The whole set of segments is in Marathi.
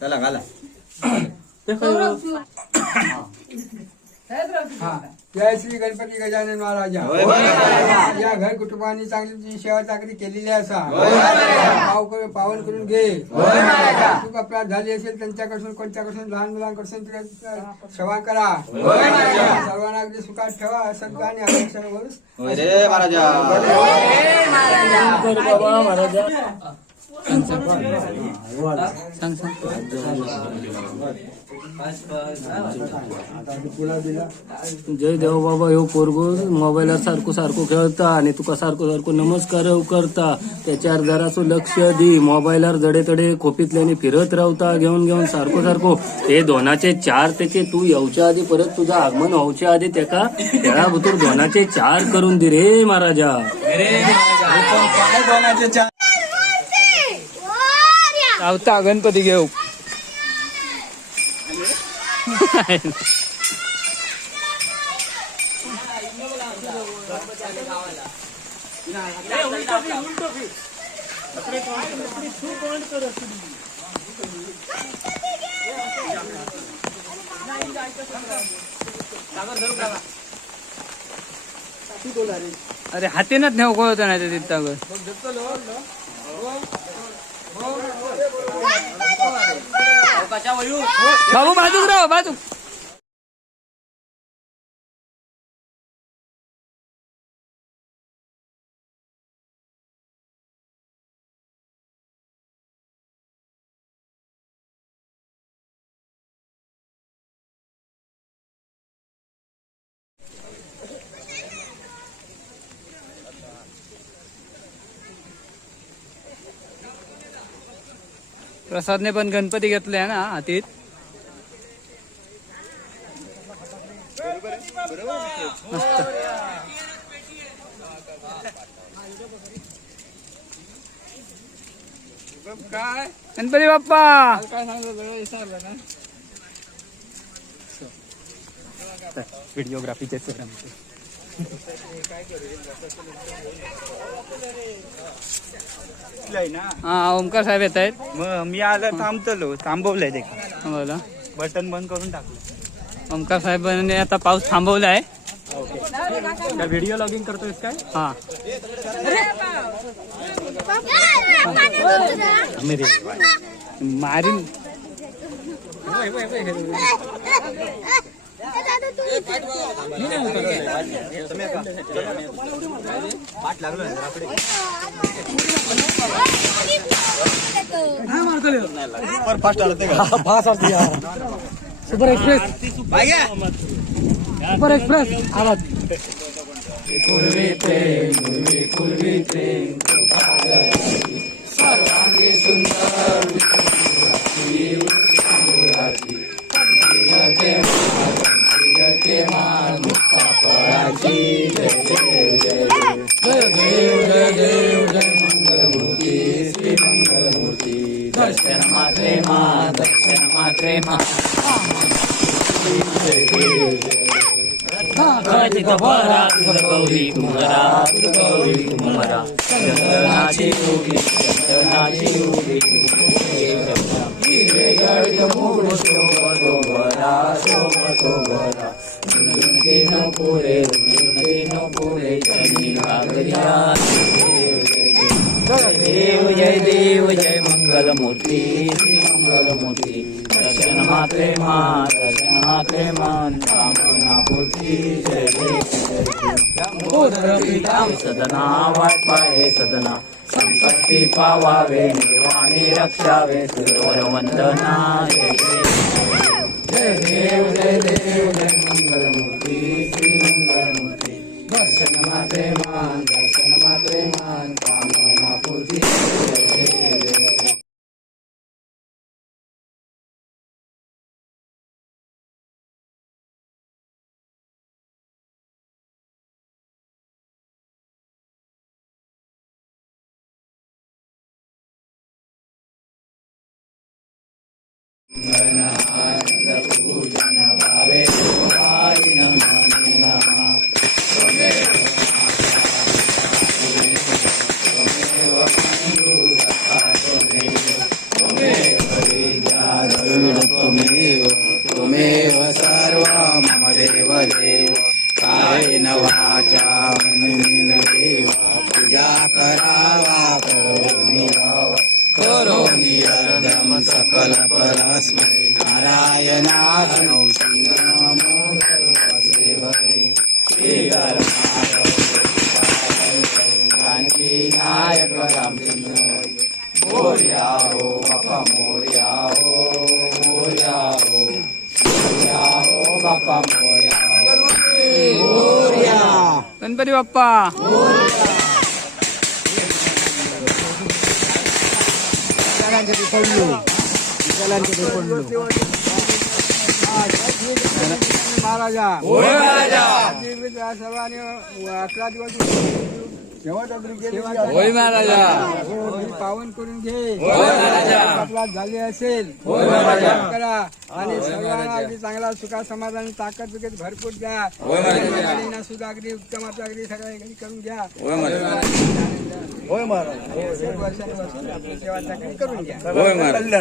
चला घाला. जय श्री गणपती गजानन महाराजा. या घर कुटुंबाने चांगली सेवा चाकरी केलेली असा पावन करून घे. चूक अपराध झाली असेल त्यांच्याकडून कोणत्याकडून लहान मुलांकडून सेवा करा. सर्वांना अगदी सुखात ठेवा. सगळं आणि आरक्षण रे महाराजा. जय देव बाबा. ह्यो पोरगो मोबाईलवर सारखो सारखो खेळता आणि तुका सारखो सारखो नमस्कार करता. त्याच्यावर जरासो लक्ष दी. मोबाईलवर जडे तडे खोपीतल्याने फिरत रावता घेऊन घेऊन सारखो सारखो. हे 2चे 4 त्याचे तू येऊच्या आधी परत तुझं आगमन होऊच्या आधी त्याका खेळाभूतूर 2चे 4 करून दे रे महाराजा. आवता गणपती घेऊ. अरे हातीनच नेऊ कोण नाही ते तिथं बाबू बाजूक राव बाजू. प्रसादने पण गणपती घेतले ना हातीत. मस्त. काय गणपती बाप्पा काय सांगतो विसरलं ना. व्हिडिओग्राफीचे सर आमचे. हा ओमकार साहेब येत आहेत. मग मी आला थांबवलंय ते बोला. बटन बंद करून टाकलं. ओमकार साहेबांनी आता पाऊस थांबवला आहे. व्हिडिओ लॉगिंग करतोय काय. हा मारीन. सुपर एक्सप्रेस सुपर एक्सप्रेस आवाज. पूर्वी प्रेम सर्वांगी सुंदर मुक्ता पराची. जय देव जय मंगलमूर्ती श्री मंगलमूर्ती. दर्शन मात्रे मा दर्शन मात्रे मा. भरा गौरी कुमरा गौरी कुमरा. चंदनाची योगी चंदनाची योगी. मूळ शोभतो भरा शोभतो भरा. पुरे चली घागरिया. देव जय मंगलमूर्ती श्री मंगलमूर्ती. दर्शन मात्रे मान कामना पूर्ती. जय देव सदना वाट पाहे सदना. संकष्टी पावावे निर्वाणी रक्षावे सुरवर वंदना. जय देव जय मंगलमूर्ती श्री मंगलमूर्ती. दर्शन मात्रे मान कामना पूर्ती. जय देव. पूजन भावे निरदं सकल परस्मै नारायणाय नायक मोर्या हो बापा मोर्या हो मोर्या हो मोर्या हो बापा मोर्या मोर्या गणपती बाप्पा महाराजा होय महाराजा सर्वांनी 11 दिवस होय महाराजा पावन करून घे होय महाराजा आपला झाले असेल होय महाराजा करा आणि सर्वांना अगदी चांगला सुखा समाधान ताकद वगैरे भरपूर द्या होय महाराजा मुलींना सुद्धा अगदी उत्तमाचं अगदी सगळ्या घरी करून घ्या होय महाराजा होय महाराजा वर्षांपासून आपली सेवा चाकरी करून घ्या होय महाराजा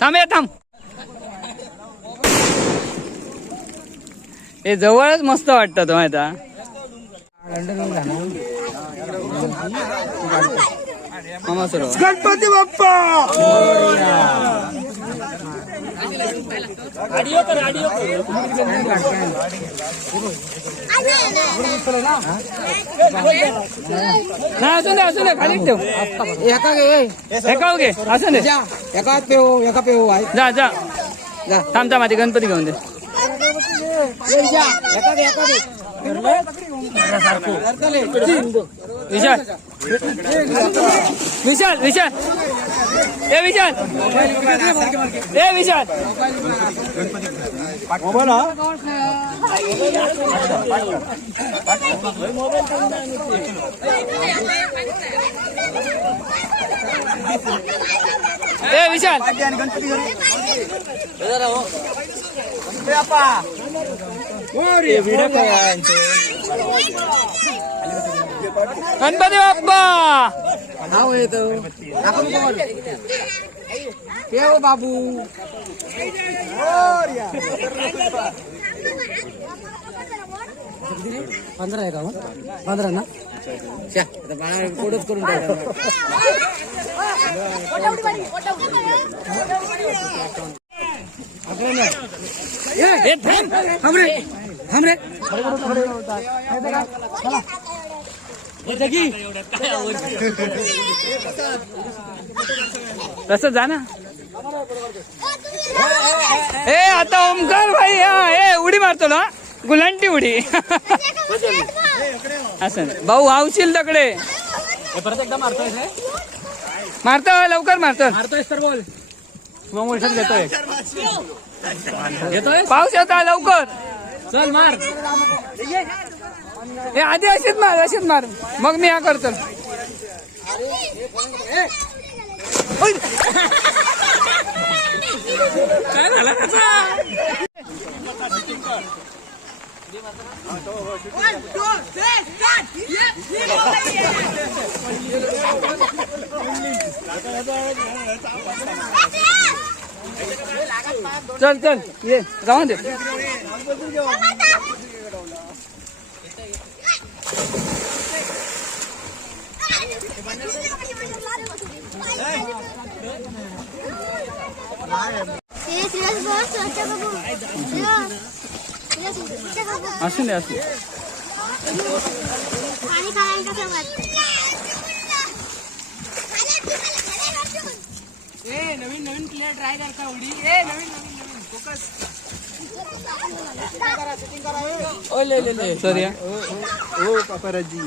थांब ये थांब. हे जवळच मस्त वाटतं तो माहिती मामा सर गणपती बाप्पा नाही असून दे खाली ठेव एका घे असं दे एका पेव एका पेव आहे जा जा थांब थांब माझे गणपती घेऊन दे विशाल विशाल विशाल ए विशाल ए विशाल ए विशाल गणपती बाप्पा बाबू 15 आहे का 15 ना कोडच करून तसं जा ना ए आता ओमकार भाई ए उडी मारतो ना गुलांटी उडी असं भाऊ आवशील तकडे परत एकदा मारतोय मारतो लवकर मारतो तर बोल स्लो मोशन घेतोय घेतोय पाऊस येतो लवकर चल मार हे आधी अशीच मार मग मी हा करतो काय झाला त्याचा चल चल ये जाऊन दे असून दे असून नवीन प्लेअर ट्राय करता उडी नवीन फोकस सर या ओ पापराजी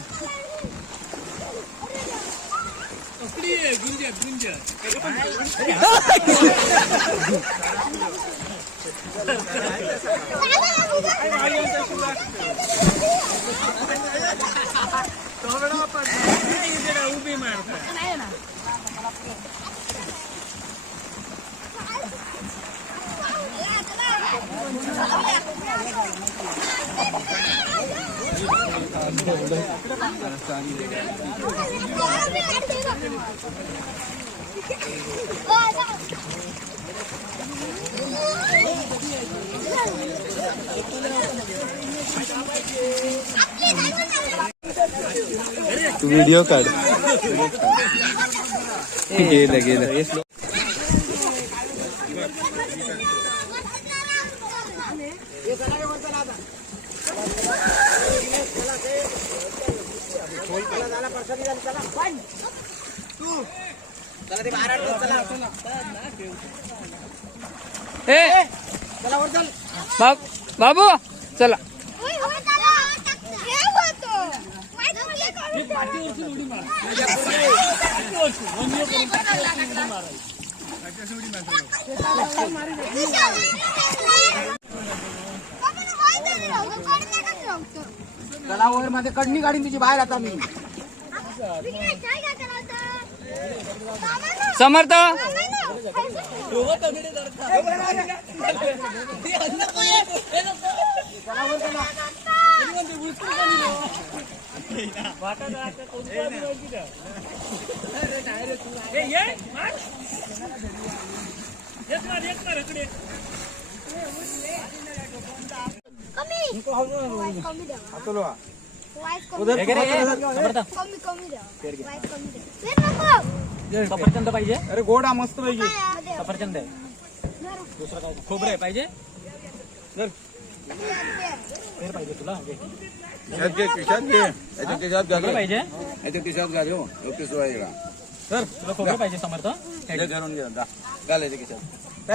उभी मारता तू व्हिडिओ काढ. गेलं गेलं. ए बाबू चला. तलावर मध्ये कडणी काढीन तुझी बाहेर आता मी. समर्थ सफरचंद पाहिजे. अरे गोडा मस्त पाहिजे. सफरचंद आहे. दुसरं काय खोबरं पाहिजे. पेर पाहिजे तुला. खिशात घे. याच्या खिशात घाल. पाहिजे. याच्या खिशात घाल. हो पिसवायला. सर तुला खोबरं पाहिजे समर्थ. घालून घे. घाल याच्या खिशात.